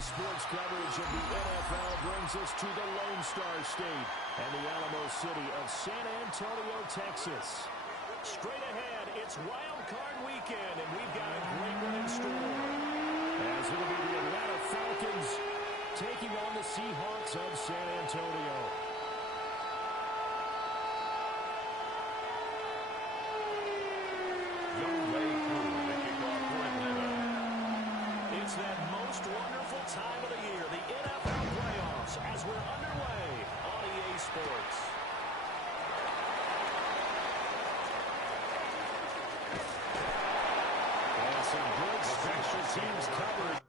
Sports coverage of the NFL brings us to the Lone Star State and the Alamo City of San Antonio, Texas. Straight ahead, it's Wild Card Weekend, and we've got a great one in store. As it'll be the Atlanta Falcons taking on the Seahawks of San Antonio. It's that most wonderful time of the year, the NFL playoffs, as we're underway on EA Sports. And some good special teams coverage.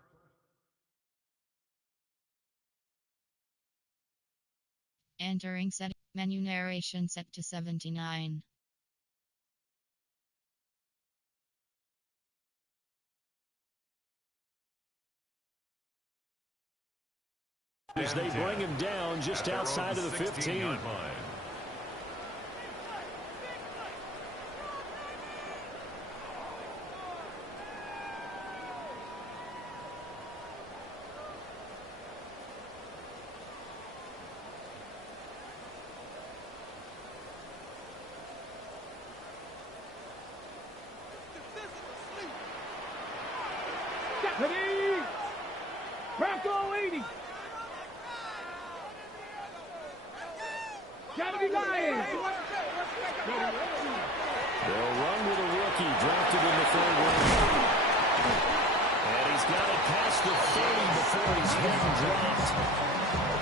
Entering set menu narration set to 79. As they bring him down just outside of the 15. Deputy! Bronco 80! Lions! They'll run with a rookie drafted in the third round. And he's got it past the 30 before he's hit and dropped.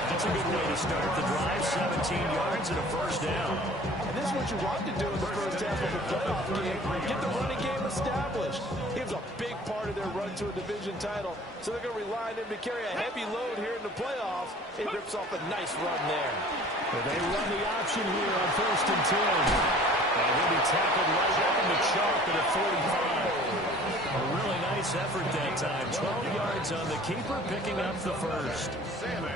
That's a good way to start the drive. 17 yards and a first down. And this is what you want to do in the first half of a playoff game. Get the running game established. He was a big part of their run to a division title. So they're going to rely on him to carry a heavy load here in the playoffs. He rips off a nice run there. Well, they run the option here on 1st and 10. And he'll be tackled right on the chalk at a 45. A really nice effort that time. 12 yards on the keeper, picking up the first.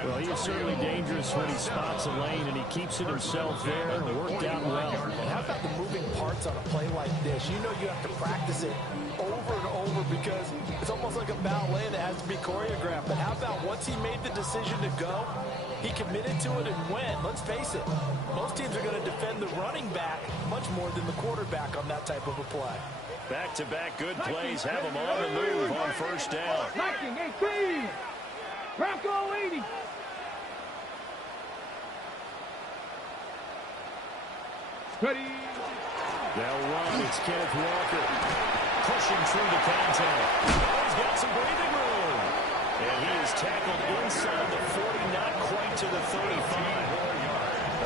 Well, he is certainly dangerous when he spots a lane, and he keeps it himself there. Worked out well. And how about the moving parts on a play like this? You know you have to practice it over and over because it's almost like a ballet that has to be choreographed. But how about once he made the decision to go, he committed to it and went. Let's face it, most teams are going to defend the running back much more than the quarterback on that type of a play. Back-to-back good plays have him on the move on first down. 19-18. Bronco 80. Ready. They'll run. It's Kenneth Walker. Pushing through the contact. He's got some breathing room. And he is tackled inside the 40, not quite to the 35.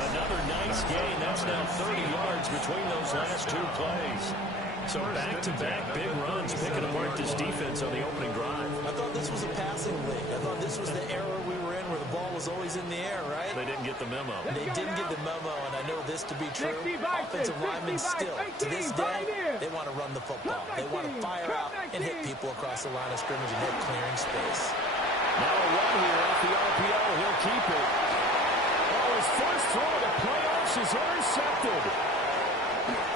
Another nice gain. That's now 30 yards between those last two plays. So back-to-back big runs picking apart this defense on the opening drive. I thought this was a passing league. I thought this was the era we were in where the ball was always in the air, right? They didn't get the memo. They didn't get the memo, and I know this to be true. Offensive linemen still, to this day, they want to run the football. They want to fire out and hit people across the line of scrimmage and hit clearing space. Now a run here off the RPO. He'll keep it. Oh, his first throw of the playoffs is intercepted.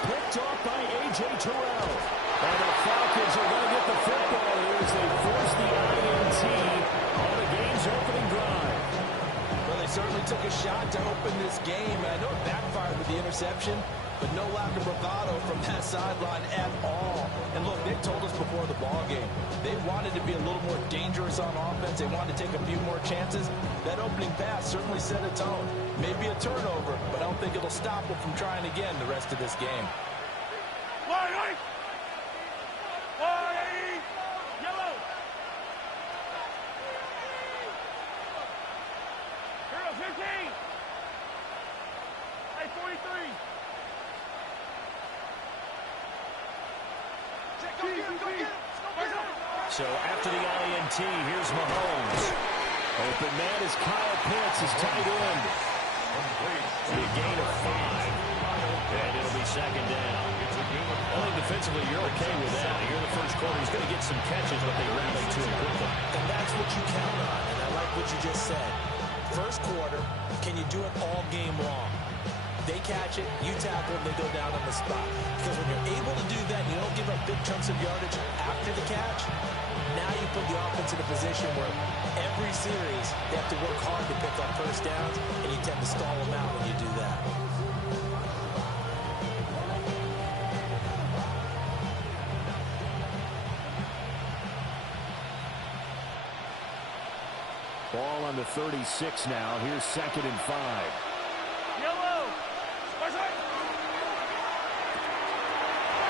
Picked off by A.J. Terrell. And the Falcons are going to get the football here as they force the INT on the game's opening drive. Well, they certainly took a shot to open this game. I know it backfired with the interception, but no lack of bravado from that sideline at all. And look, they told us before the ball game, they wanted to be a little more dangerous on offense. They wanted to take a few more chances. That opening pass certainly set a tone. Maybe a turnover, but I don't think it'll stop them from trying again the rest of this game. Yellow. Hero 15. Hey, 43. So after the INT, here's Mahomes. Open man is Kyle Pitts, his tight end. A gain of 5. And it'll be second down. I think defensively you're okay with that. Here in the first quarter, he's going to get some catches, but they rally to him quickly. And that's what you count on, and I like what you just said. First quarter, can you do it all game long? They catch it, you tackle them, they go down on the spot. Because when you're able to do that, you don't give up big chunks of yardage after the catch, now you put the offense in a position where every series they have to work hard to pick up first downs, and you tend to stall them out when you do that. Ball on the 36 now. Here's 2nd and 5. Yellow.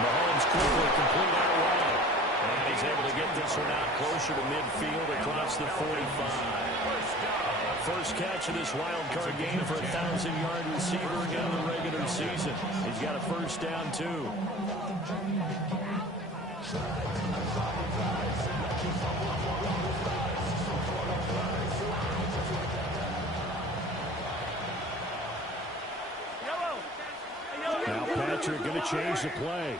Mahomes quickly complete out wide. And he's able to get this one out closer to midfield across the 45. First catch of this wild card game for a 1,000-yard receiver in the regular season. He's got a first down, too. Now Patrick going to change the play.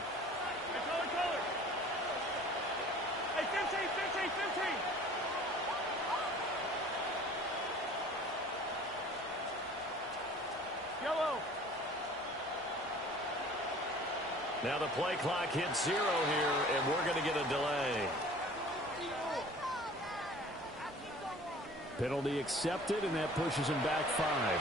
Hey, 15. Yellow. Now the play clock hits 0 here, and we're going to get a delay. Penalty accepted, and that pushes him back 5.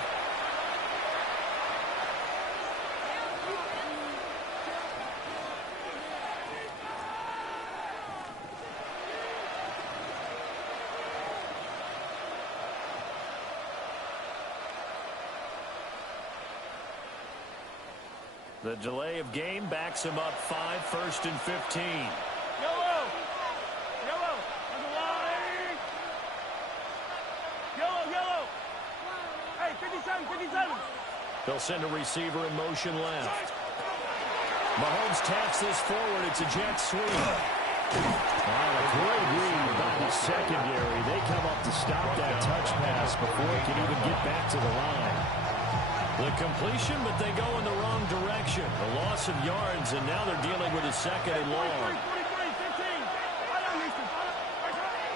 The delay of game backs him up 5, 1st and 15. Yellow. On the line. Yellow. Hey, 57. They'll send a receiver in motion left. Mahomes taps this forward. It's a jet sweep. A great read by the secondary. They come up to stop that touch pass before it can even get back to the line. The completion, but they go in the wrong direction. The loss of yards, and now they're dealing with a 2nd and long. 43,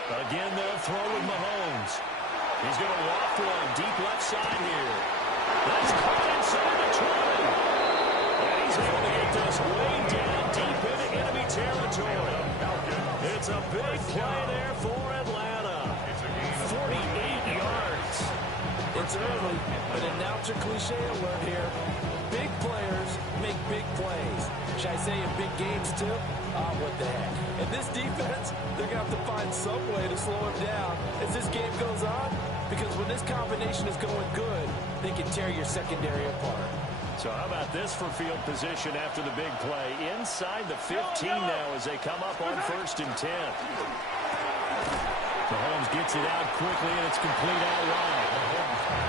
15. Again, they'll throw with Mahomes. He's going to loft one deep left side here. That's caught inside the 20. And he's able to get this way down deep into enemy territory. It's a big play there for Atlanta. 48 yards. It's early, but announcer cliche alert here. Big players make big plays. Should I say in big games too? What the heck. And this defense, they're going to have to find some way to slow him down as this game goes on, because when this combination is going good, they can tear your secondary apart. So how about this for field position after the big play? Inside the 15 now as they come up on 1st and 10. Mahomes gets it out quickly, and it's complete out wide.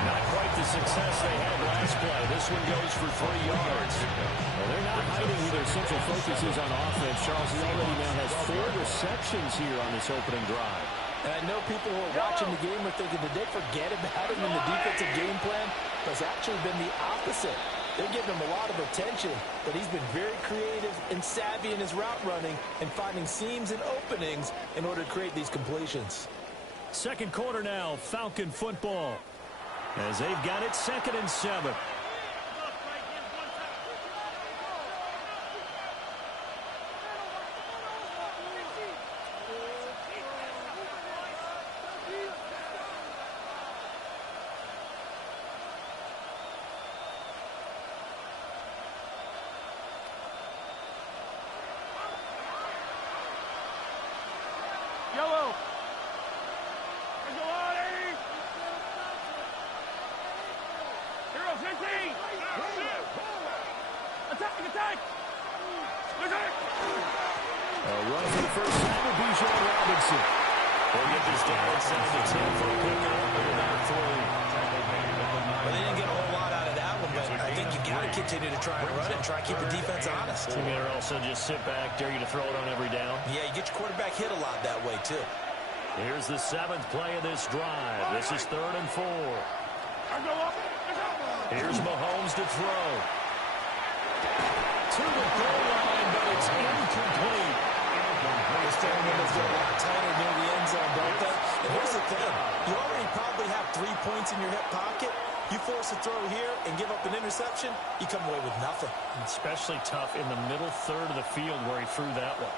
Not quite the success they had last play. This one goes for 3 yards. Well, they're not hiding who their central focus is on offense. Charles, he already now has 4 receptions here on this opening drive. And I know people who are watching the game are thinking, did they forget about him in the defensive game plan? But it's actually been the opposite. They're giving him a lot of attention, but he's been very creative and savvy in his route running and finding seams and openings in order to create these completions. Second quarter now, Falcon football, as they've got it 2nd and 7. Yellow. Hero 15. Attack. A run for the first time with Bijan Robinson. They'll get this down inside the 10 for a pickup at about 3. Well, they didn't get a whole lot out of that one, but I think you got to continue to try and run it and try and keep the defense honest. You better also just sit back, dare you to throw it on every down. Yeah, you get your quarterback hit a lot that way, too. Here's the 7th play of this drive. This is 3rd and 4. Here's Mahomes to throw. To the goal line, but it's incomplete. This game windows get a lot tighter near the end zone, don't they? And here's the thing. You already probably have 3 points in your hip pocket. You force a throw here and give up an interception, you come away with nothing. Especially tough in the middle third of the field where he threw that one.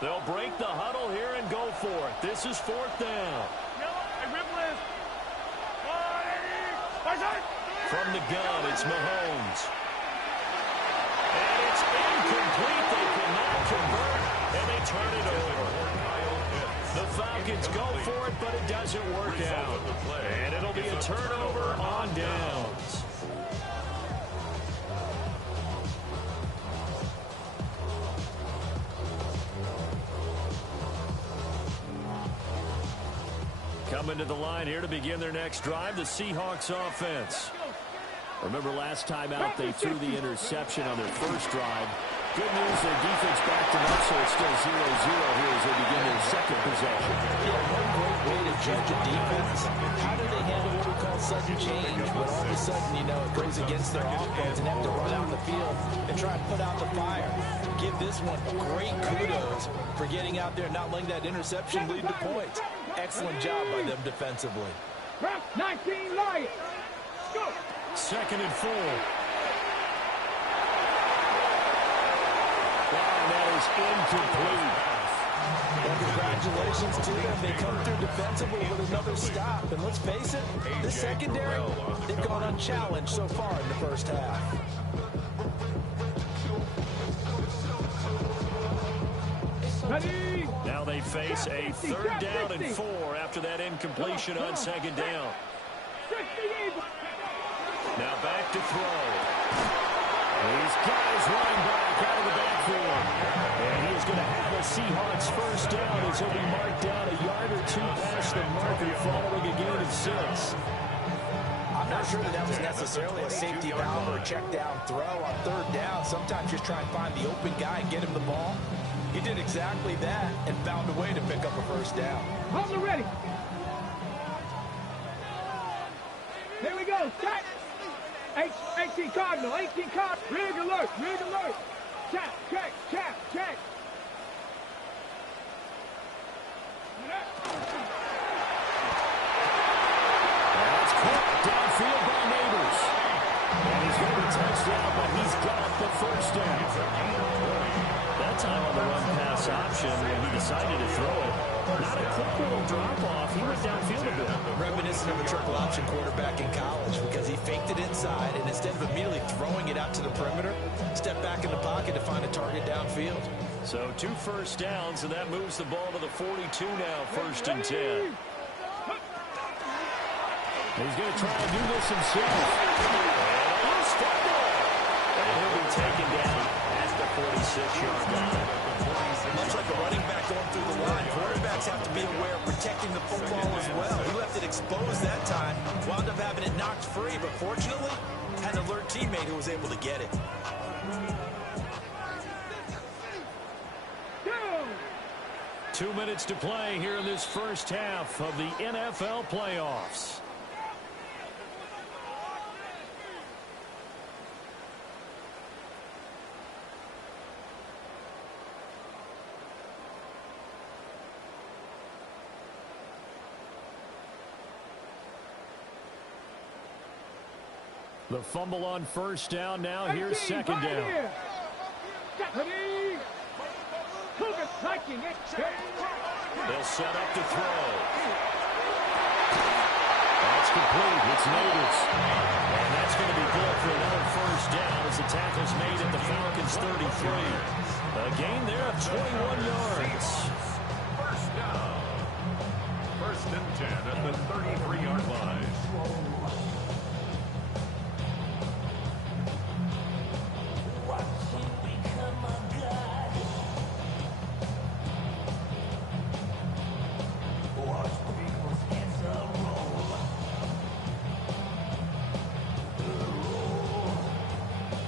They'll break the huddle here and go for it. This is 4th down. From the gun, it's Mahomes. And it's incomplete. They cannot convert, and they turn it over. The Falcons go for it, but it doesn't work out. And it'll be a turnover on downs. Coming to the line here to begin their next drive, the Seahawks offense. Remember last time out they threw the interception on their first drive. Good news, their defense backed them up, so it's still 0-0 here as they begin their second possession. Yeah, one great way to judge a defense. How do they handle what we call sudden change? When all of a sudden, you know, it goes against their offense and have to run out the field and try and put out the fire. Give this one great kudos for getting out there and not letting that interception lead to points. Excellent job by them defensively. 19 Lions. Go. 2nd and 4. And that is incomplete. Well, congratulations to them. They come through defensively with another stop. And let's face it, the secondary, they've gone unchallenged so far in the first half. Ready. Now they face a 3rd down and 4 after that incompletion on 2nd down. Now back to throw. He's got his running back out of the backfield. And he's going to have a Seahawks first down as he'll be marked down a yard or two past the marker following a gain of 6. I'm not sure that was necessarily a safety valve or a check down throw on 3rd down. Sometimes just try and find the open guy and get him the ball. He did exactly that and found a way to pick up a first down. Hold it ready. Here we go. Check. 18 Cardinal. 18 Cardinal. Rig alert. Rig alert. Check. Check. Check. Check. That's caught downfield by Neighbors. And he's going to be touchdown, but he's got the first down. That time on the run pass option when he decided to throw it. Not a quick little drop-off. He went downfield a bit. Reminiscent of a triple option quarterback in college because he faked it inside and instead of immediately throwing it out to the perimeter, stepped back in the pocket to find a target downfield. So 2 first downs, and that moves the ball to the 42 now, 1st and 10. He's going to try and do this himself. And he'll be taken down at the 46-yard line. Much like a running back going through the line, quarterbacks have to be aware of protecting the football as well. He left it exposed that time, wound up having it knocked free, but fortunately, had an alert teammate who was able to get it. Go. 2 minutes to play here in this first half of the NFL playoffs. The fumble on first down. Now here's 2nd down. Ready. They'll set up to throw. That's complete. It's Neighbors. And that's going to be good for another first down as the tackle's made at the Falcons' 33. A gain there of 21 yards. First down. 1st and 10 at the 33-yard line.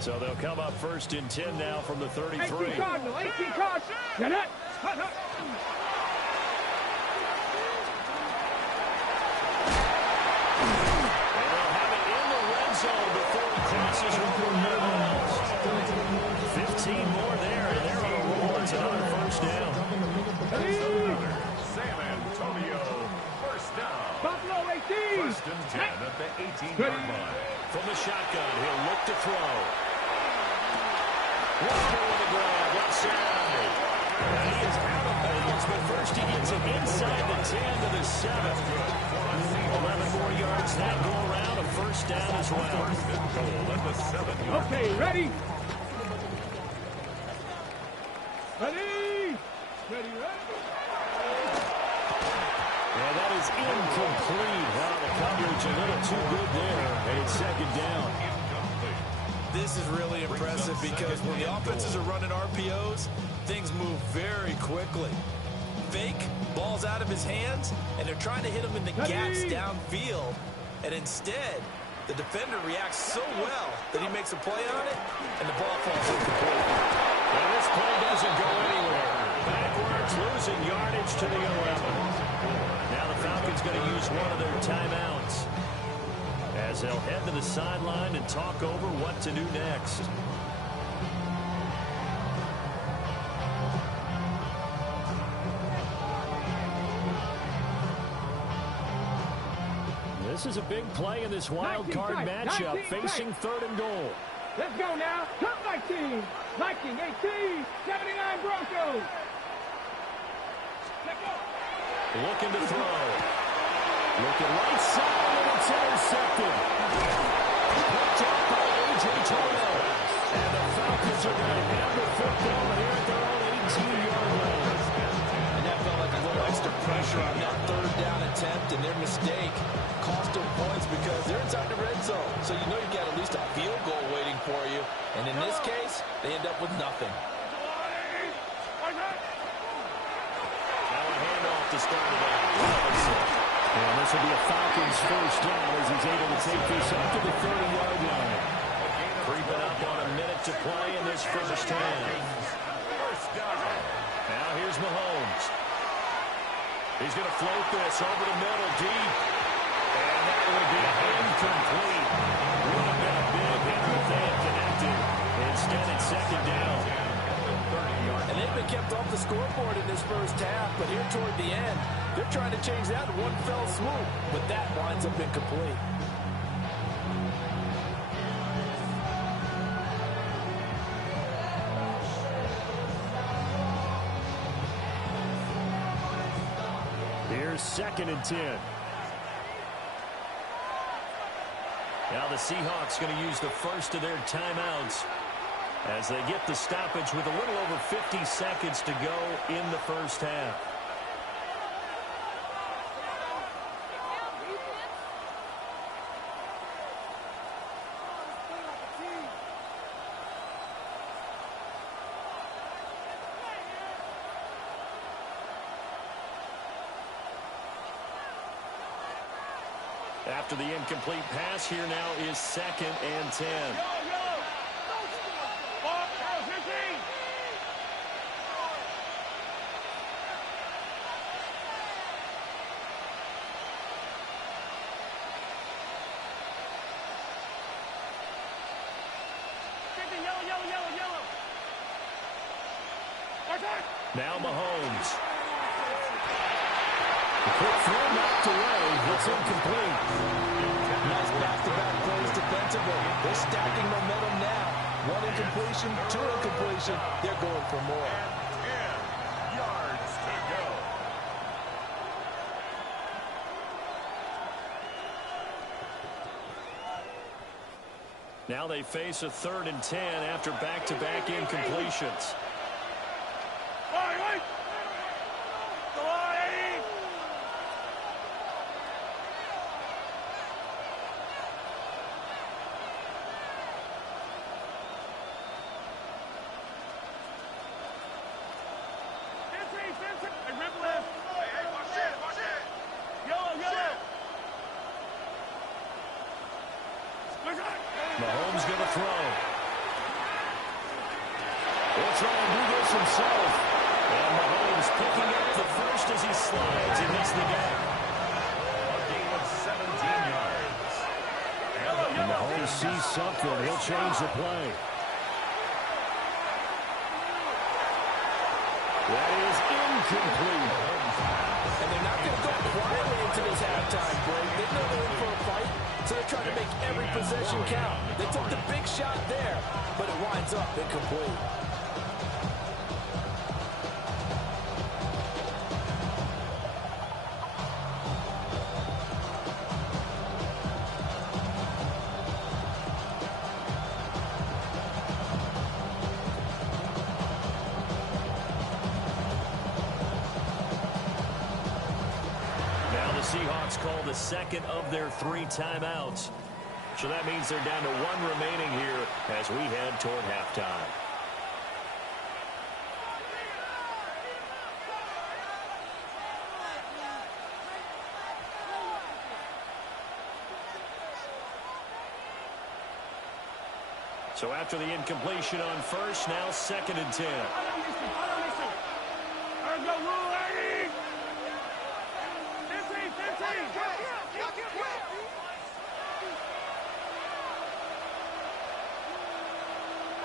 So they'll come up 1st and 10 now from the 33. 18 Cardinal, 18 Cardinal. Get it. Hut, hut. And they'll have it in the red zone before he crosses over middle. 15 more there, and they're on a roll. It's another 1st down. San Antonio, 1st down. Buffalo 18. 1st and 10 at the 18-yard line. From the shotgun, he'll look to throw. Walker with a grab, left side. And he is out of bounds, but first he gets it inside the 10 to the 7. 11 more yards that go around, a 1st down as well. 1st and goal at the 7-yard. Okay, ready? Ready? Ready, ready? And that is incomplete. Wow, the coverage a little too good there, and it's 2nd down. This is really impressive because when the offenses are running RPOs, things move very quickly. Fake, ball's out of his hands, and they're trying to hit him in the gaps downfield. And instead, the defender reacts so well that he makes a play on it, and the ball falls incomplete. And this play doesn't go anywhere. Backwards, losing yardage to the 11. Now the Falcons going to use one of their timeouts as they'll head to the sideline and talk over what to do next. This is a big play in this wild card matchup, facing 3rd and goal. Let's go now. Top 19. 19, 18, 79 Broncos. Let's go. Looking to throw. Looking right side, and it's intercepted. Picked up by A.J. Torres. And the Falcons are going to have the football here at their own 18-yard line. And that felt like a little extra pressure on that 3rd down attempt, and their mistake cost them points because they're inside the red zone. So you know you've got at least a field goal waiting for you. And in this case, they end up with nothing. Now a handoff to start it out. And this will be a Falcons 1st down as he's able to take this up to the 30-yard line. Creeping up on a minute to play in this 1st half. Now here's Mahomes. He's going to float this over the middle deep. And that would be incomplete. Would have been a big hitter if they had connected. Instead, it's 2nd down. And they've been kept off the scoreboard in this 1st half, but here toward the end, they're trying to change that in one fell swoop, but that winds up incomplete. Here's 2nd and 10. Now the Seahawks going to use the first of their timeouts as they get the stoppage with a little over 50 seconds to go in the 1st half. After the incomplete pass, here now is 2nd and 10. Now Mahomes. The quick throw knocked away. It's incomplete. Nice back-to-back plays defensively. They're stacking momentum now. One incompletion, two incompletion. They're going for more. 10 yards to go. Now they face a 3rd and 10 after back-to-back incompletions. Mahomes going to throw. He'll try and do this himself. And Mahomes picking up the first as he slides. He missed the game. A gain of 17 yards. And Mahomes sees something. He'll change the play. That is incomplete. And they're not going to go quietly into this halftime break. They know they're in for a fight, so they're trying to make every possession count. They took the big shot there, but it winds up incomplete. Seahawks call the second of their 3 timeouts. So that means they're down to 1 remaining here as we head toward halftime. So after the incompletion on first, now 2nd and 10.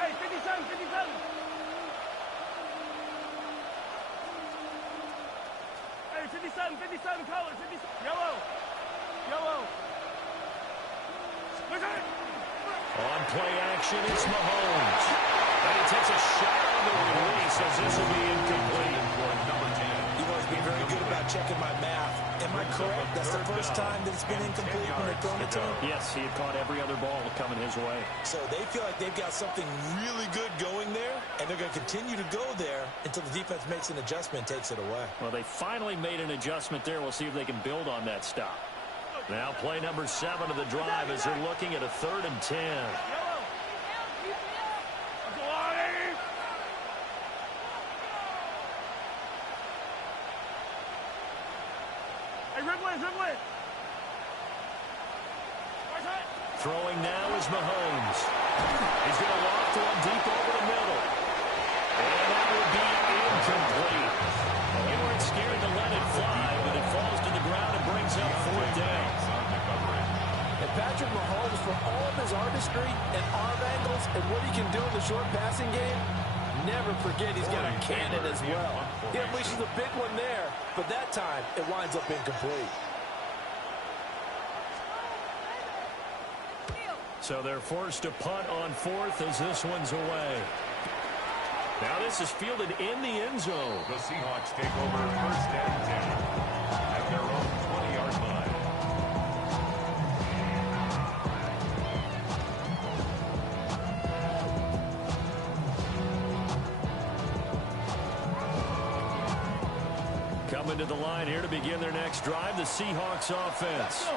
Hey, 57, 57. Hey, 57, 57 colors, 57. Yellow. Yellow. Listen. On play action, it's Mahomes. And he takes a shot on the release as this will be incomplete. You must be very good about checking my math. Am I correct? That's the first time that it's been incomplete when they're throwing it to him? Yes, he had caught every other ball coming his way. So they feel like they've got something really good going there, and they're going to continue to go there until the defense makes an adjustment and takes it away. Well, they finally made an adjustment there. We'll see if they can build on that stop. Now play number 7 of the drive as they're looking at a 3rd and 10. Throwing now is Mahomes. He's going to loft one deep over the middle. And that would be incomplete. You weren't scared to let it fly, but it falls to the ground and brings up 4th down. And Patrick Mahomes, for all of his artistry and arm angles and what he can do in the short passing game, never forget he's got a cannon as well. He unleashes a big one there, but that time it winds up incomplete. So they're forced to punt on 4th as this one's away. Now this is fielded in the end zone. The Seahawks take over 1st and 10 at their own 20-yard line. Coming to the line here to begin their next drive, the Seahawks offense.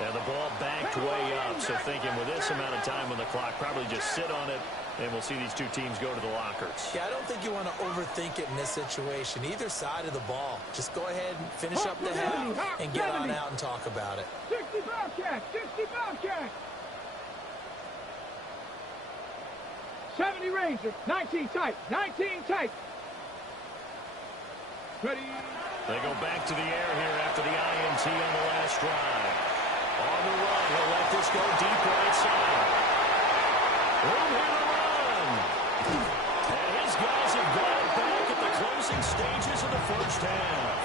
And the ball backed way up, so thinking with this amount of time on the clock, probably just sit on it, and we'll see these 2 teams go to the lockers. Yeah, I don't think you want to overthink it in this situation. Either side of the ball. Just go ahead and finish up the half and get on out and talk about it. 60 Bobcat, 60 Bobcat. 70 Ranger, 19 tight, 19 tight. Ready. They go back to the air here after the INT on the last drive. On the run, he'll let this go deep right side. Room here to run. And his guys have got it back at the closing stages of the first half.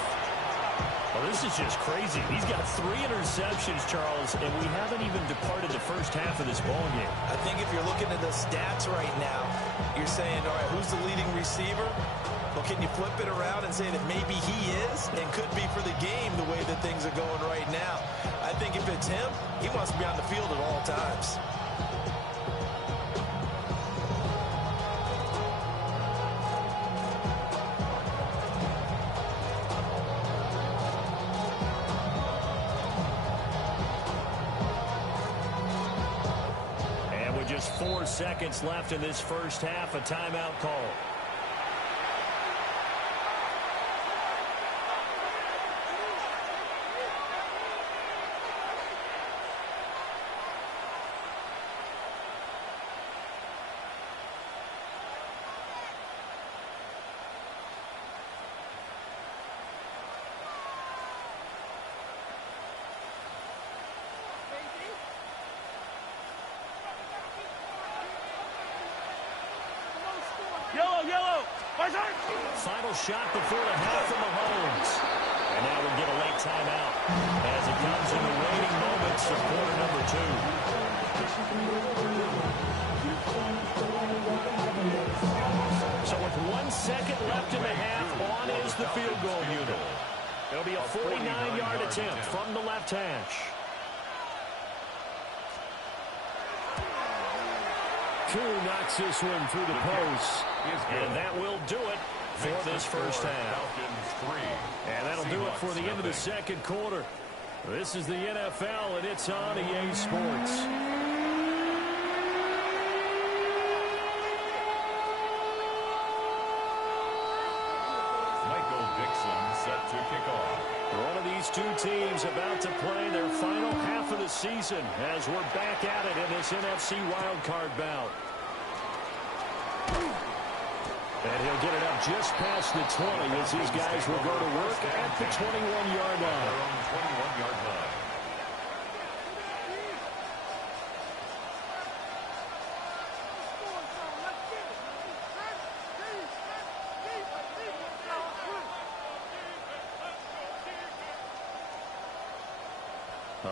Well, this is just crazy. He's got 3 interceptions, Charles, and we haven't even departed the first half of this ballgame. I think if you're looking at the stats right now, you're saying, all right, who's the leading receiver? Well, can you flip it around and say that maybe he is and could be for the game the way that things are going right now? I think if it's him, he wants to be on the field at all times. And with just 4 seconds left in this first half, a timeout call. Final shot before the half from Mahomes. And now we'll get a late timeout as it comes in the waning moments of quarter number 2. So with 1 second left in the half, on is the field goal unit. It'll be a 49-yard attempt from the left hash. Koo knocks this one through the post. And that will do it for this first half. And that'll do it for the end of the second quarter. This is the NFL, and it's on EA Sports. Michael Dixon set to kick off. One of these two teams about to play their final half of the season as we're back at it in this NFC wildcard bout. And he'll get it up just past the 20 as these guys will go to work at the 21-yard line. Their own 21-yard line.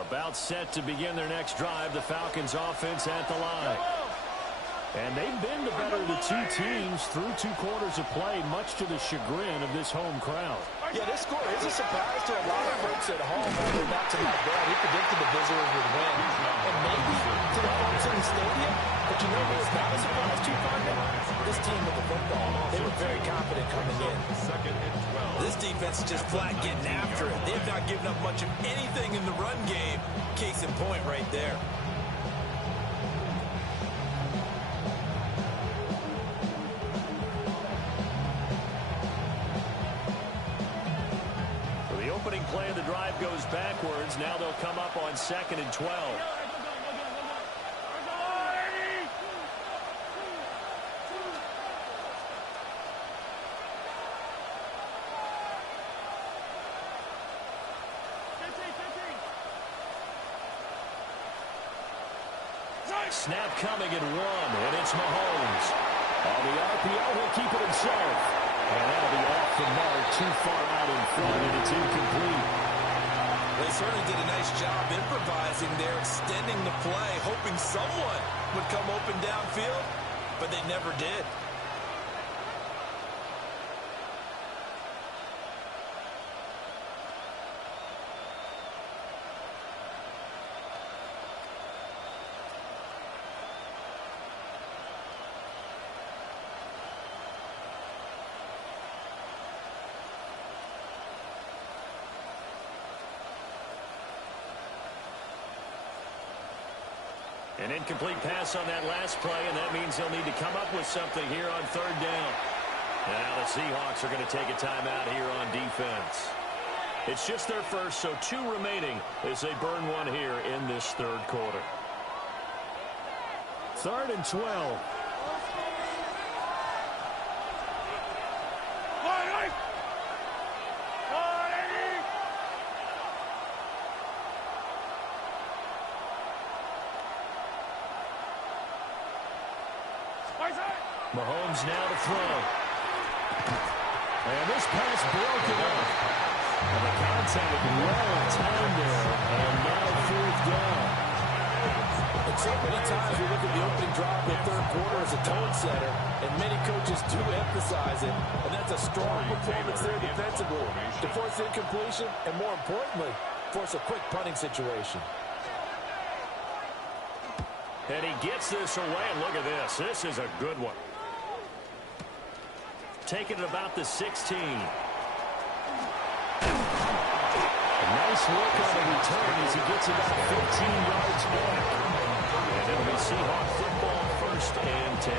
About set to begin their next drive, the Falcons offense at the line. And they've been the better of the two teams through 2 quarters of play, much to the chagrin of this home crowd. Yeah, this score is a surprise to a lot of folks at home. Although not to my dad, he predicted the visitors would win. And maybe to the folks in the stadium. But you know who was not a surprise to, partner? This team with the football. They were very confident coming in. This defense is just flat getting after it. They have not given up much of anything in the run game. Case in point right there. Play of the drive goes backwards. Now they'll come up on 2nd and 12. Snap coming at 1, and it's Mahomes. On the RPO, he'll keep it himself. And that'll be off the mark, too far out in front, and it's incomplete. They certainly did a nice job improvising there, extending the play, hoping someone would come open downfield, but they never did. An incomplete pass on that last play, and that means they'll need to come up with something here on 3rd down. Now the Seahawks are going to take a timeout here on defense. It's just their first, so 2 remaining as they burn one here in this 3rd quarter. 3rd and 12. Mahomes now to throw. And this pass broken up. And the contact well timed there. And now 4th down. And so many times we look at the opening drive of the 3rd quarter as a tone setter, and many coaches do emphasize it. And that's a strong performance there defensively to force incompletion and, more importantly, force a quick punting situation. And he gets this away, and look at this. This is a good one. Taking it about the 16. A nice look on the return as he gets about 15 yards back. And it'll be Seahawk football, 1st and 10.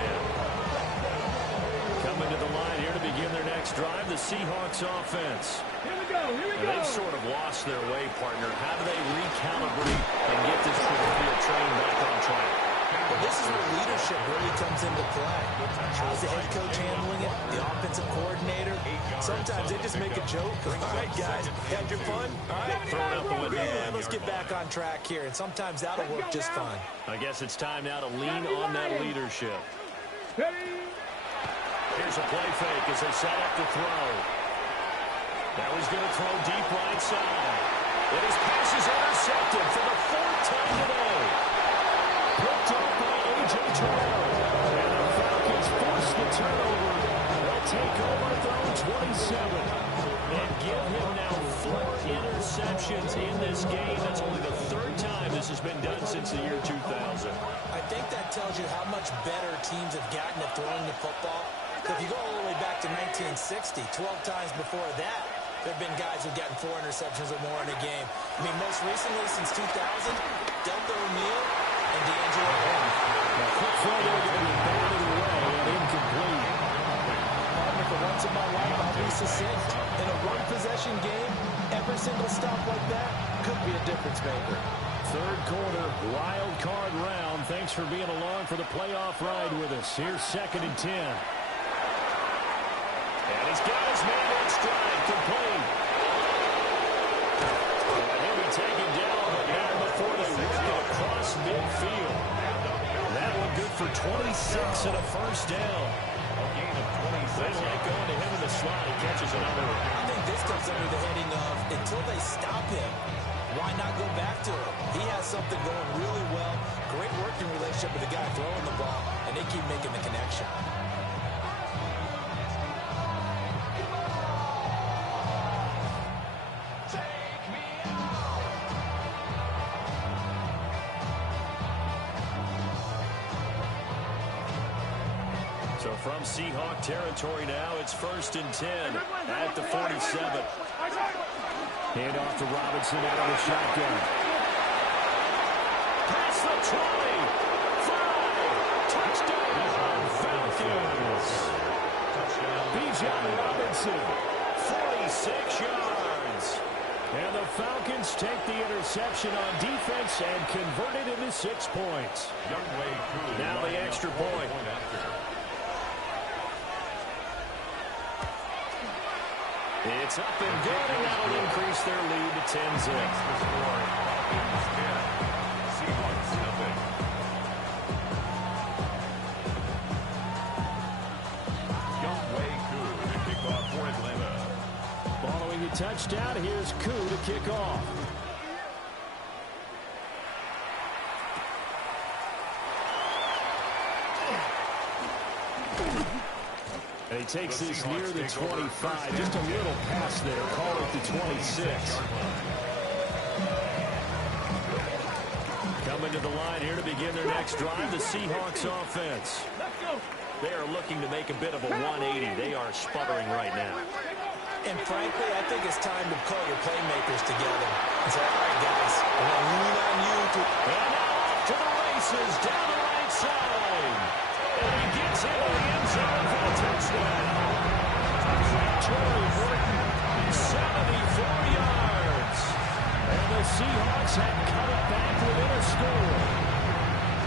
Coming to the line here to begin their next drive, the Seahawks offense. Here we go. And they've sort of lost their way, partner. How do they recalibrate and get this proverbial train back on track? Well, this is where leadership really comes into play. How's the head coach handling it? The offensive coordinator? Sometimes they just make a joke. All right, guys, had your fun? All right, Throw it out the window. yeah, let's get back on track here. And sometimes that'll work just fine. I guess it's time now to lean on that leadership. Ready? Here's a play fake as they set up to throw. Now he's going to throw deep right side. And his pass is intercepted for the fourth time today. Picked up by A.J. Terrell. And the Falcons force the turnover. They'll take over throw 27. And give him now 4 interceptions in this game. That's only the third time this has been done since the year 2000. I think that tells you how much better teams have gotten at throwing the football. So if you go all the way back to 1960, 12 times before that, there have been guys who've gotten 4 interceptions or more in a game. I mean, most recently, since 2000, Delta O'Neal and D'Angelo Horn. Quick throw there going to be batted away and incomplete. For once in my life, I'll be succinct. In a one-possession game, every single stop like that could be a difference maker. Third quarter, wild card round. Thanks for being along for the playoff ride with us. Here's 2nd and 10. And he's got his man in stride, complete. And he'll be taken down, but not before they work it across midfield. That one good for 26 and a first down. They like going to him in the slot. He catches another one. I think this comes under the heading of, until they stop him, why not go back to him? He has something going really well. Great working relationship with the guy throwing the ball, and they keep making the connection. So from Seahawk territory now, it's 1st and 10 at the 47. Hand off to Robinson out of the shotgun. Past the 20. 5. Touchdown, Falcons. Bijan Robinson, 46 yards. And the Falcons take the interception on defense and convert it into 6 points. Now the extra point. It's up and good, and that'll increase their lead to 10-zip. Following the touchdown, here's Koo to kick off. And he takes this near the 25. Just a little pass there. Call it the 26. Coming to the line here to begin their next drive, the Seahawks offense. They are looking to make a bit of a 180. They are sputtering right now. And frankly, I think it's time to call your playmakers together and say, all right, guys, we're going to lean on you to... And now off to the races, down the right side. And he gets into the end zone for the touchdown. Torrey Horton, 74 yards. And the Seahawks had cut it back within a score.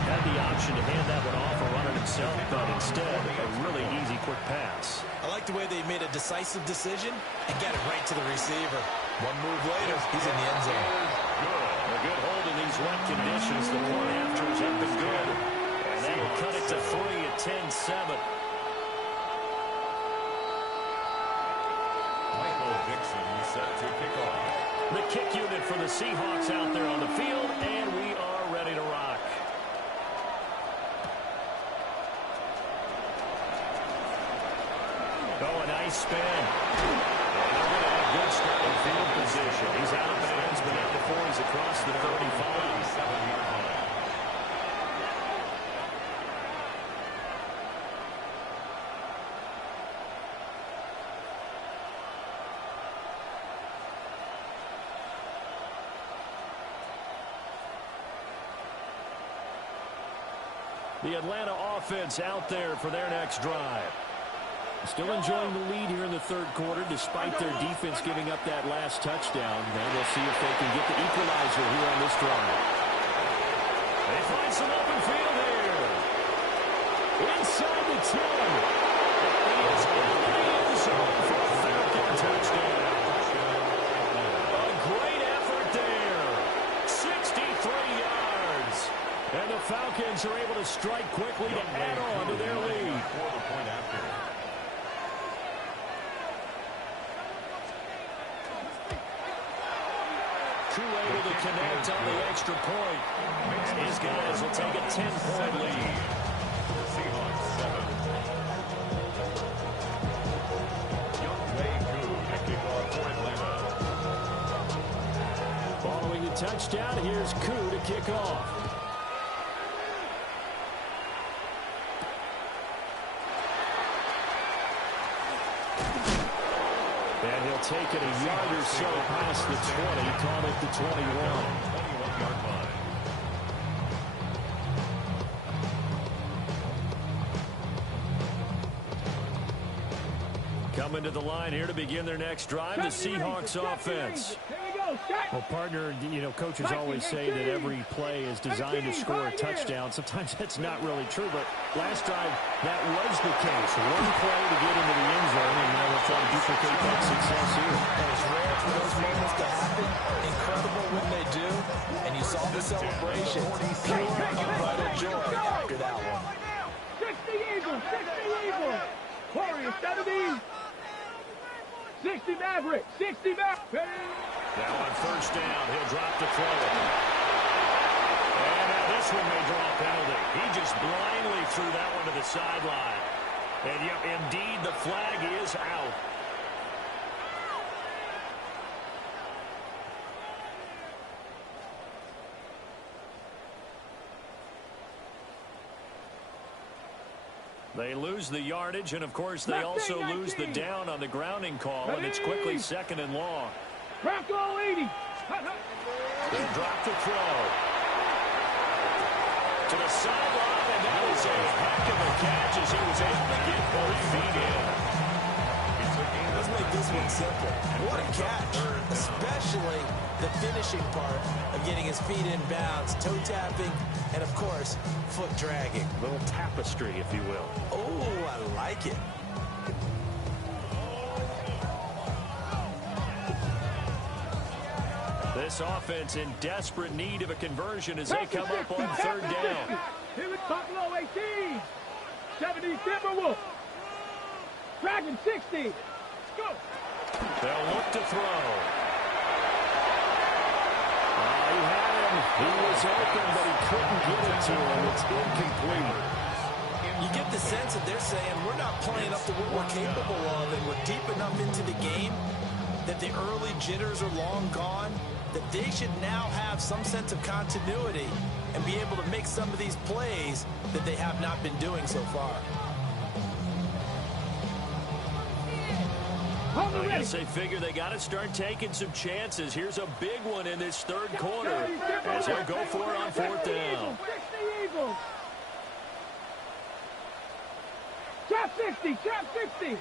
Had the option to hand that one off or run it himself, but instead, a really easy, quick pass. I like the way they made a decisive decision and got it right to the receiver. One move later, he's in the end zone. A good hold in these wet conditions. The point afters have been good. And that'll cut it to 3 at 10-7. Michael Dixon set to kick off. The kick unit for the Seahawks out there on the field, and we are ready to rock. Oh, a nice spin. And they're going to have good starting field position. He's out of bounds, but not before he's across the 35. The Atlanta offense out there for their next drive. Still enjoying the lead here in the third quarter, despite their defense giving up that last touchdown. Now we'll see if they can get the equalizer here on this drive. They find some open field here. Inside the 10. He is in the end zone for a Falcon touchdown. A great effort there. 63 yards. And the Falcons are able to strike quickly to add on to their lead. able to connect on the extra point. These guys will take a 10-point lead. Seahawks 7. Following a touchdown, here's Koo to kick off. And he'll take it a yard or so past the 20, caught at the 21. 21-yard line. Coming to the line here to begin their next drive, the Seahawks offense. Well, partner, you know, coaches always say that every play is designed to score a touchdown. Sometimes that's not really true, but last drive, that was the case. One play to get into the end zone, and now they'll try to duplicate that success here. It's rare for those moments to happen. Incredible when they do. And you saw the celebration. Pure unbridled joy after that one. 60 Eagles, 60 Eagles. Warriors, 70. 60 Maverick, 60 Maverick. Now on first down, he'll drop the throw. And now this one may draw a penalty. He just blindly threw that one to the sideline. And yep, indeed, the flag is out. They lose the yardage, and of course they also lose the down on the grounding call, and it's quickly second and long. Bronco 80. They'll drop the throw. To the sideline, and that is a heck of a catch as he was able to get both feet in. Let's make this one simple. What a catch, especially the finishing part of getting his feet in bounds, toe tapping, and of course, foot dragging. A little tapestry, if you will. Oh, I like it. This offense in desperate need of a conversion as they come up on third down. Here is Buffalo 18. 70 Timberwolves. Dragon 60. Go. They'll look to throw. He had him. He was open, but he couldn't get it to him. It's incomplete. You get the sense that they're saying we're not playing up to what we're capable of, and we're deep enough into the game that the early jitters are long gone, that they should now have some sense of continuity and be able to make some of these plays that they have not been doing so far. I guess they figure they got to start taking some chances. Here's a big one in this third quarter as they'll go for it on fourth down. 60 Eagles. Trap 60, trap 60.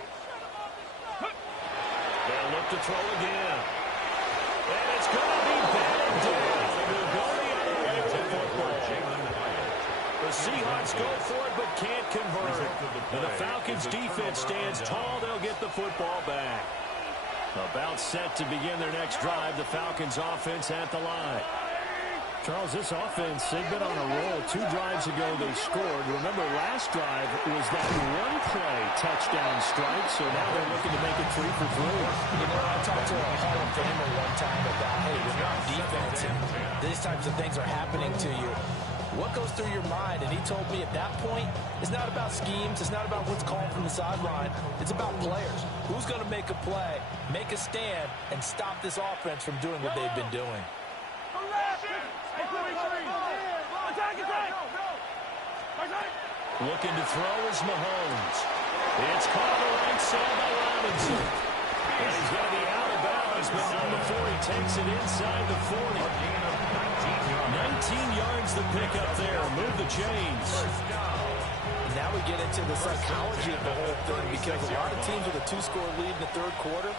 They'll look to throw again. And it's going to be batted down. They'll go the other way with the football. The Seahawks go for it but can't convert. And the Falcons defense stands tall. They'll get the football back. About set to begin their next drive. The Falcons offense at the line. Charles, this offense, they've been on a roll. 2 drives ago they scored. Remember, last drive was that one-play touchdown strike, so now they're looking to make it 3 for 3. You know, I talked to a Hall of Famer one time about, hey, when you're on defense and these types of things are happening to you, what goes through your mind? And he told me at that point, it's not about schemes, it's not about what's called from the sideline, it's about players. Who's going to make a play, make a stand, and stop this offense from doing what they've been doing? Looking to throw is Mahomes. It's caught the right side by Robinson. And he's going to be out of bounds, but not before he takes it inside the 40. 19 yards the pickup there. Move the chains. Now we get into the psychology of the whole thing, because a lot of teams with a 2-score lead in the third quarter,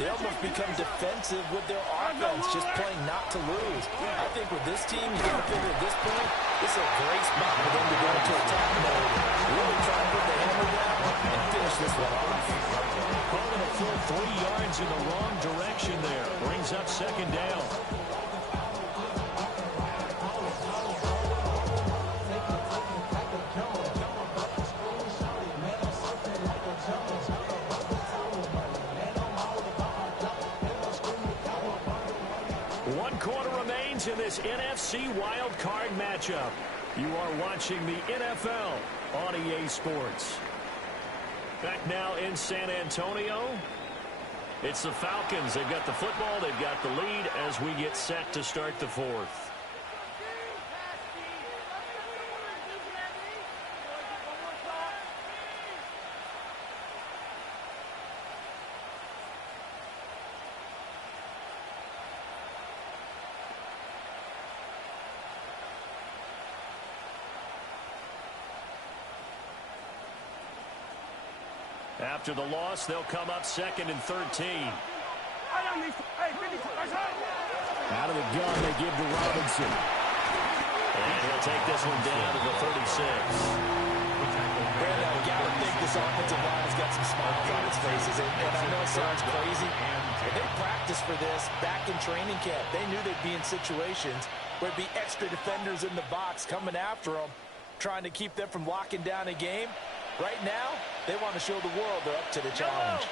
they almost become defensive with their offense, just playing not to lose. I think with this team, you got to figure at this point, this is a great spot for them to go into attack mode, really try and put the hammer down and finish this one off. Calling a full 3 yards in the wrong direction there. Brings up second down. One quarter remains in this NFC wildcard matchup. You are watching the NFL on EA Sports. Back now in San Antonio. It's the Falcons. They've got the football. They've got the lead as we get set to start the fourth. After the loss, they'll come up 2nd and 13. Out of the gun, they give to Robinson. And he'll take this one down to the 36. Brandon, you got to think this offensive line has got some smiles on its faces. And I know it sounds crazy, but they practiced for this back in training camp. They knew they'd be in situations where there'd be extra defenders in the box coming after them, trying to keep them from locking down a game. Right now, they want to show the world they're up to the challenge.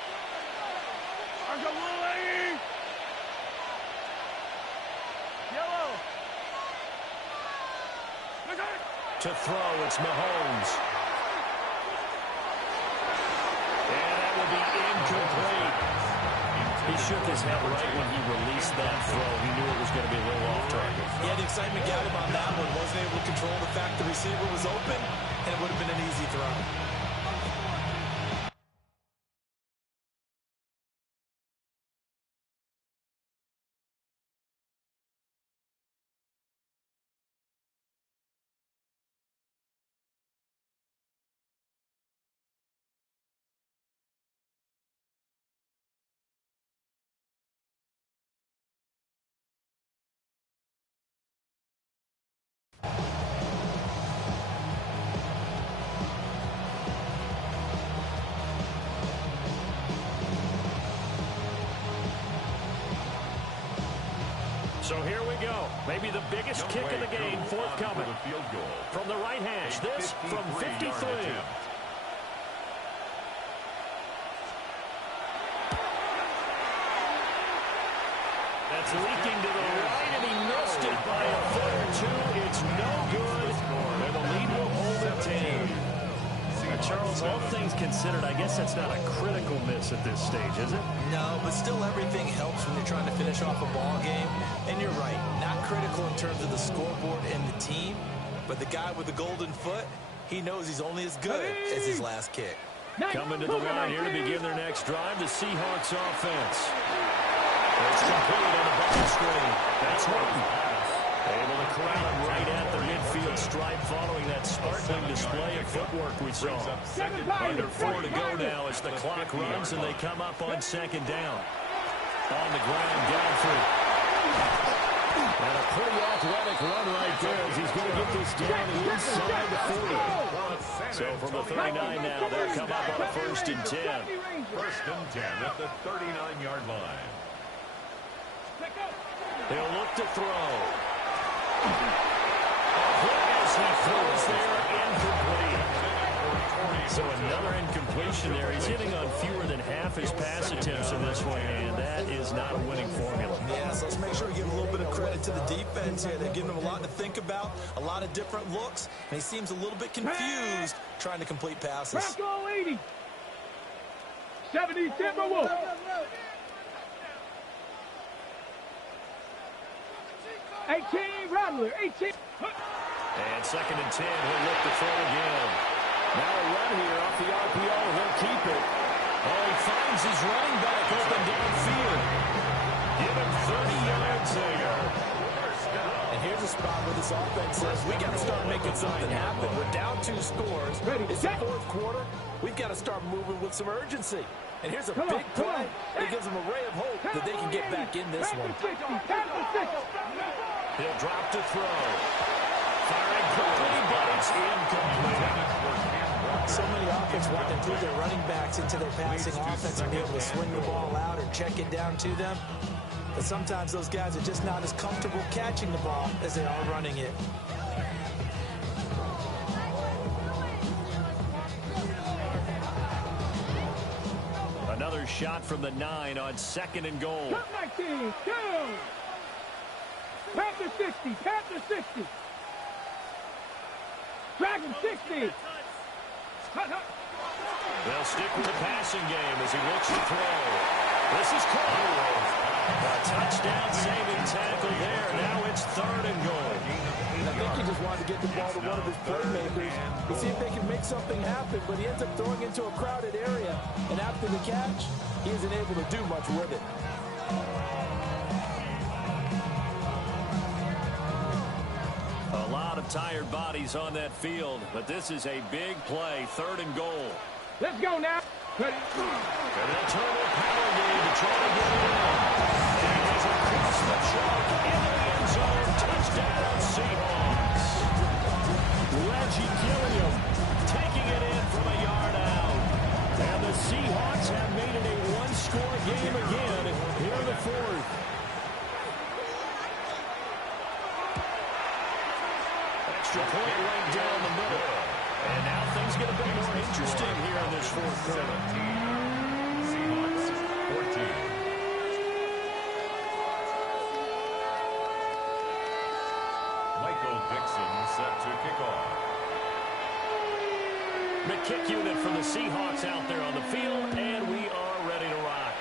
To throw, it's Mahomes. And that will be incomplete. He shook his head right when he released that throw. He knew it was going to be a little off target. Yeah, the excitement got him on that one. Wasn't able to control the fact the receiver was open, and it would have been an easy throw. So here we go. Maybe the biggest kick of the game forthcoming. From the right hash, this from 53. That's leaking to the right, and he missed it by a foot or two. It's no good, and the lead will hold it down. Charles, all things considered, I guess that's not a critical miss at this stage, is it? No, but still everything helps when you're trying to finish off a ball game. And you're right, not critical in terms of the scoreboard and the team, but the guy with the golden foot, he knows he's only as good as his last kick. Coming to the line here to begin their next drive, the Seahawks offense. It's complete on the ball screen. That's one. Able to corral him right at the midfield stripe following that sparkling display of footwork we saw. Under 4 to go now as the clock runs and they come up on 2nd down. On the ground, Godfrey. And a pretty athletic run right there as he's going to get this down inside the 40. So from the 39 now, they'll come up on a 1st and 10. 1st and 10 at the 39-yard line. They'll look to throw. As he throws there, incomplete. So another incompletion there. He's hitting on fewer than half his pass attempts in this one, and that is not a winning formula. Yeah, so let's make sure we give a little bit of credit to the defense here. They're giving him a lot to think about, a lot of different looks, and he seems a little bit confused trying to complete passes. Bronco 80. 70 Timberwolves. 18 Rattler. 18. And 2nd and 10, he'll look to throw again. Now a run here off the RPO. He'll keep it. Oh, he finds his running back open downfield. Give him 30 yards there. And here's a spot where this offense says, we got to start making something happen. We're down 2 scores. It's the 4th quarter. We've got to start moving with some urgency. And here's a big play that gives them a ray of hope that they can get back in this one. He'll drop to throw. Firing quickly, but it's incomplete. So many offense want to improve their running backs into their passing offense and be able to swing the ball out or check it down to them. But sometimes those guys are just not as comfortable catching the ball as they are running it. Another shot from the 9 on 2nd and goal. Panther 60. Panther 60. Dragon 60. They'll stick with the passing game as he looks to throw. This is caught. A touchdown-saving tackle there. Now it's 3rd and goal. I think he just wanted to get the ball to one of his playmakers to see if they can make something happen, but he ends up throwing into a crowded area, and after the catch, he isn't able to do much with it. A lot of tired bodies on that field, but this is a big play, 3rd and goal. Let's go now. And they'll turn their power game to try to get it in. And he goes across the chalk into the end zone. Touchdown, Seahawks. Reggie Gilliam taking it in from a yard out. And the Seahawks have made it a one-score game again here in the 4th. Extra point right down the middle. And now things get a bit more interesting here in this 4th quarter. 17. Seahawks 14. Michael Dixon set to kick off. The kick unit for the Seahawks out there on the field, and we are ready to rock.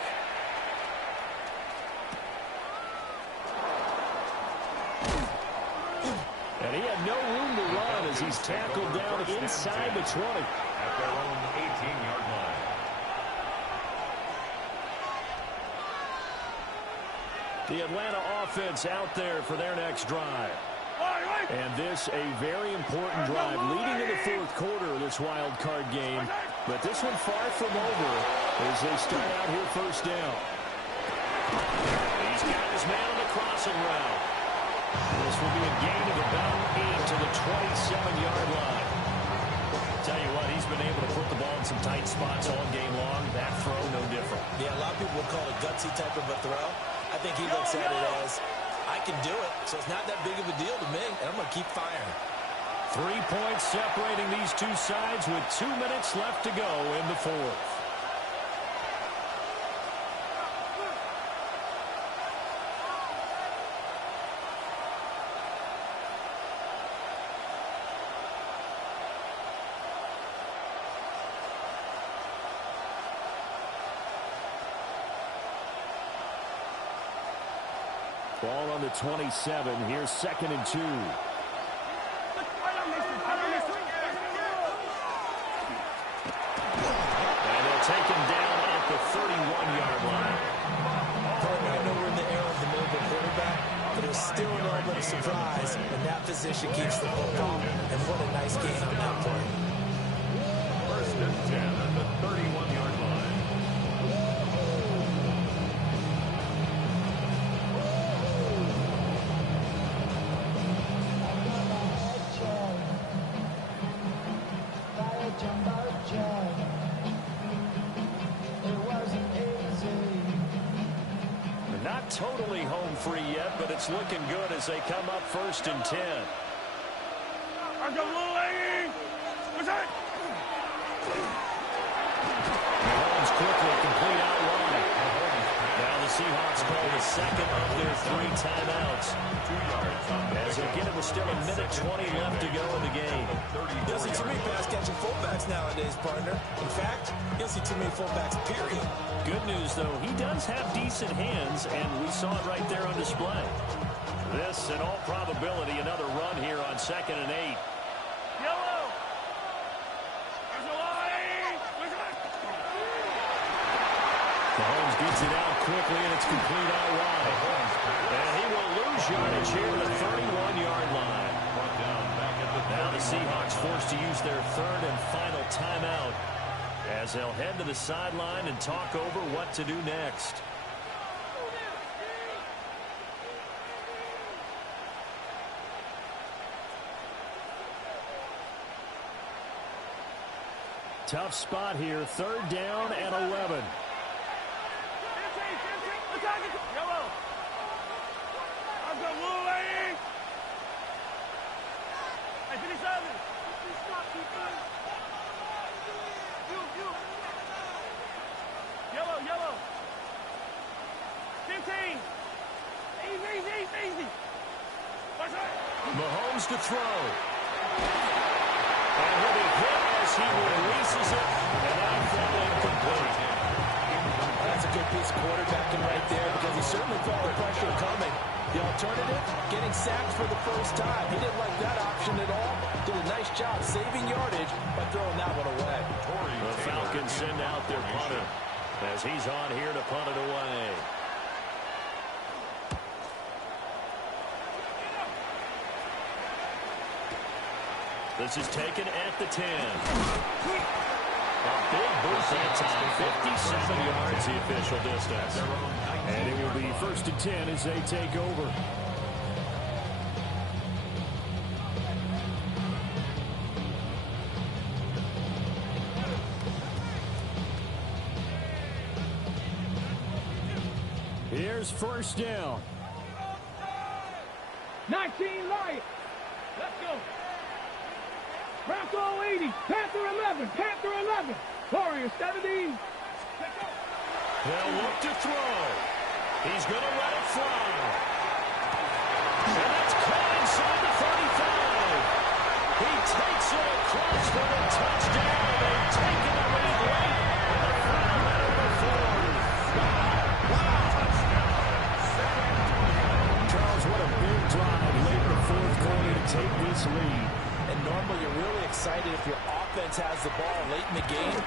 And he had no room to run as he's tackled down inside the 20. At their own 18-yard line. The Atlanta offense out there for their next drive. And this a very important drive leading in the 4th quarter of this wild card game. But this one far from over as they start out here 1st down. He's got his man on the crossing route. This will be a gain of about 8 to the 27-yard line. Tell you what, he's been able to put the ball in some tight spots all game long. That throw, no different. Yeah, a lot of people would call it a gutsy type of a throw. I think he looks at it as, I can do it, so it's not that big of a deal to me, and I'm going to keep firing. 3 points separating these two sides with 2 minutes left to go in the 4th. Ball on the 27. Here's 2nd and 2. And they'll take him down at the 31-yard line. I know we're in the era of the mobile quarterback, but there's still an element of surprise, and that position keeps the football. And what a nice gain on that play. 1st and 10 at the 31-yard line. Not totally home free yet, but it's looking good as they come up 1st and 10. Mahomes quickly complete out wide. Now the Seahawks call the 2nd of their 3 timeouts. 2 yards on the As again, it was still a minute 20 left to go in the game. You'll see too many pass-catching fullbacks nowadays, partner. In fact, you'll see too many fullbacks, period. Good news, though, he does have decent hands, and we saw it right there on display. This, in all probability, another run here on 2nd and 8. Mahomes gets it out quickly, and it's complete out wide. And he will lose yardage here to the 31-yard line. Now the Seahawks forced to use their 3rd and final timeout as they'll head to the sideline and talk over what to do next. Tough spot here, 3rd down and 11. Yellow. 15. Easy. Mahomes to throw. And he'll be hit as he releases it, and that fell incomplete. That's a good piece of quarterbacking right there because he certainly felt the pressure coming. The alternative, getting sacked for the first time. He didn't like that option at all. Did a nice job saving yardage by throwing that one away. The Falcons send out their punter as he's on here to punt it away. This is taken at the 10. A big boost that time, 57 yards the official distance. And it will be 1st and 10 as they take over. Here's 1st down. 19 Lions. Let's go. Bronco 80. Panther 11. Panther 11. Warriors 70. They'll look to throw. He's going to let it fly. And that's caught inside the 35. He takes it across for the touchdown. They've taken the lead late. And the final at over 4. Charles, what a big drive late in the 4th quarter to take this lead. And normally you're really excited if your offense has the ball late in the game.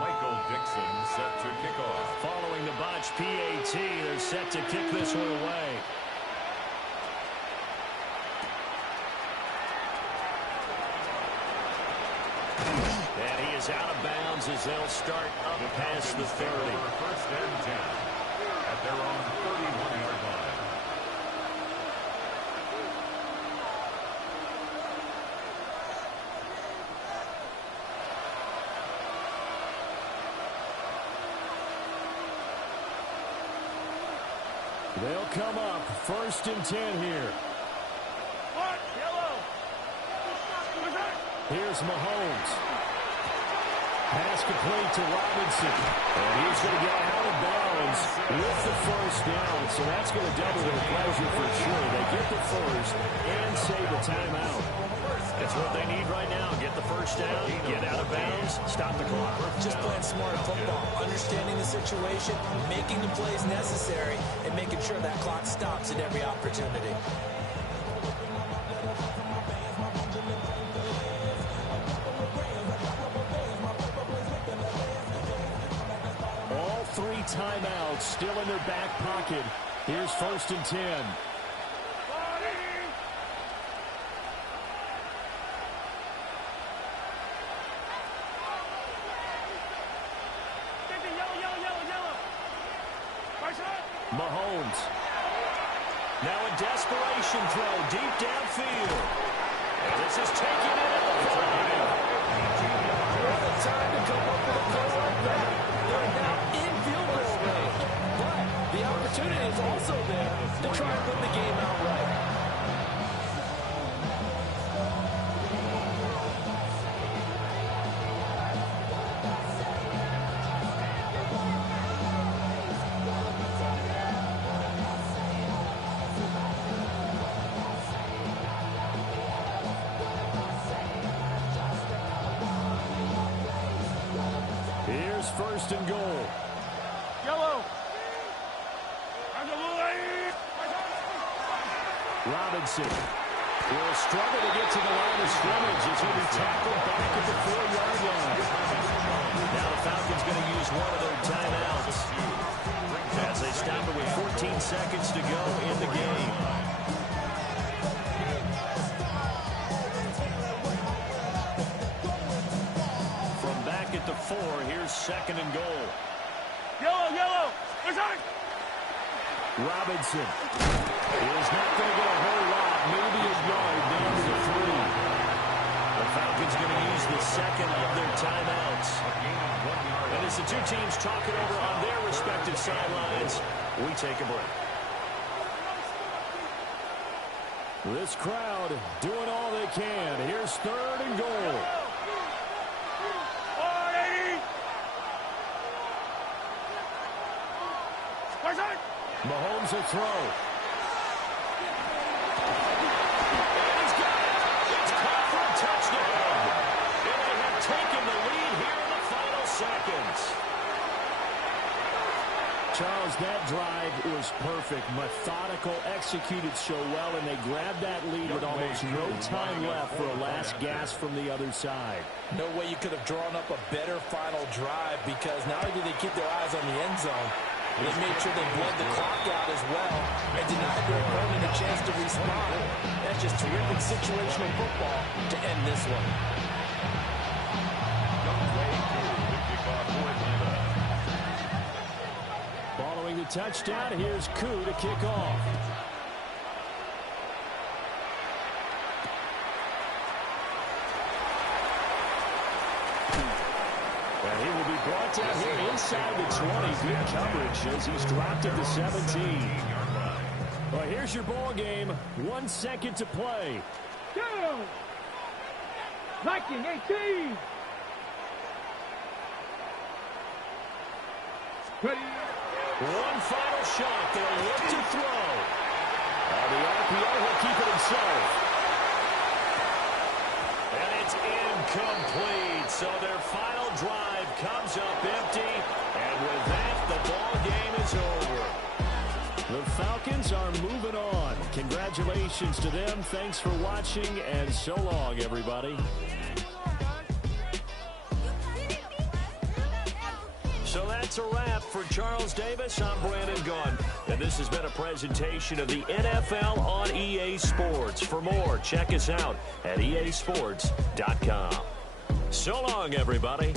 Michael Dixon set to kick off. Following the botch PAT, they're set to kick this one away. And he is out of bounds as they'll start up past the 30. 1st and 10 at their own 31-yard line. They'll come up 1st and 10 here. Here's Mahomes. Pass complete to Robinson. And he's going to get out of bounds with the 1st down. So that's going to double their pleasure for sure. They get the 1st and save a timeout. That's what they need right now. Get the 1st down, get out of bounds, stop the clock. Just playing smart football, understanding the situation, making the plays necessary, and making sure that clock stops at every opportunity. All 3 timeouts still in their back pocket. Here's 1st and 10. Mahomes. Now a desperation throw deep downfield. And this is taken in at the 5. What a time to come up with a play like that. They're now in field goal range. But the opportunity is also there to try and win the game outright. Here's 1st and goal. Yellow. Robinson will struggle to get to the line of scrimmage as he'll be tackled back at the 4-yard line. Now the Falcons going to use one of their timeouts as they stop it with 14 seconds to go in the game. From back at the 4, here's 2nd and goal. Yellow. Robinson is not going to get a whole lot, maybe a yard down to the 3. The Falcons going to use the 2nd of their timeouts. And as the 2 teams talk it over on their respective sidelines, we take a break. This crowd doing all they can. Here's 3rd and goal. Mahomes will throw. And he's got it. It's caught for a touchdown. And they have taken the lead here in the final seconds. Charles, that drive was perfect. Methodical, executed so well, and they grabbed that lead with almost no time left for a last gasp from the other side. No way you could have drawn up a better final drive, because not only did they keep their eyes on the end zone, they made sure they bled the clock out as well and denied their opponent a chance to respond. That's just terrific situational football to end this one. Following the touchdown, here's Koo to kick off. And he will be brought down here inside the 20. Good coverage as he's dropped at the 17. Well, here's your ball game. 1 second to play. Down. Viking 18. Ready. One final shot. They'll look to throw. The RPO will keep it himself. And it's incomplete. So their final drive comes up empty. And with that, the ball game is over. The Falcons are moving on. Congratulations to them. Thanks for watching, and so long, everybody. So that's a wrap for Charles Davis. I'm Brandon Gunn. And this has been a presentation of the NFL on EA Sports. For more, check us out at easports.com. So long, everybody.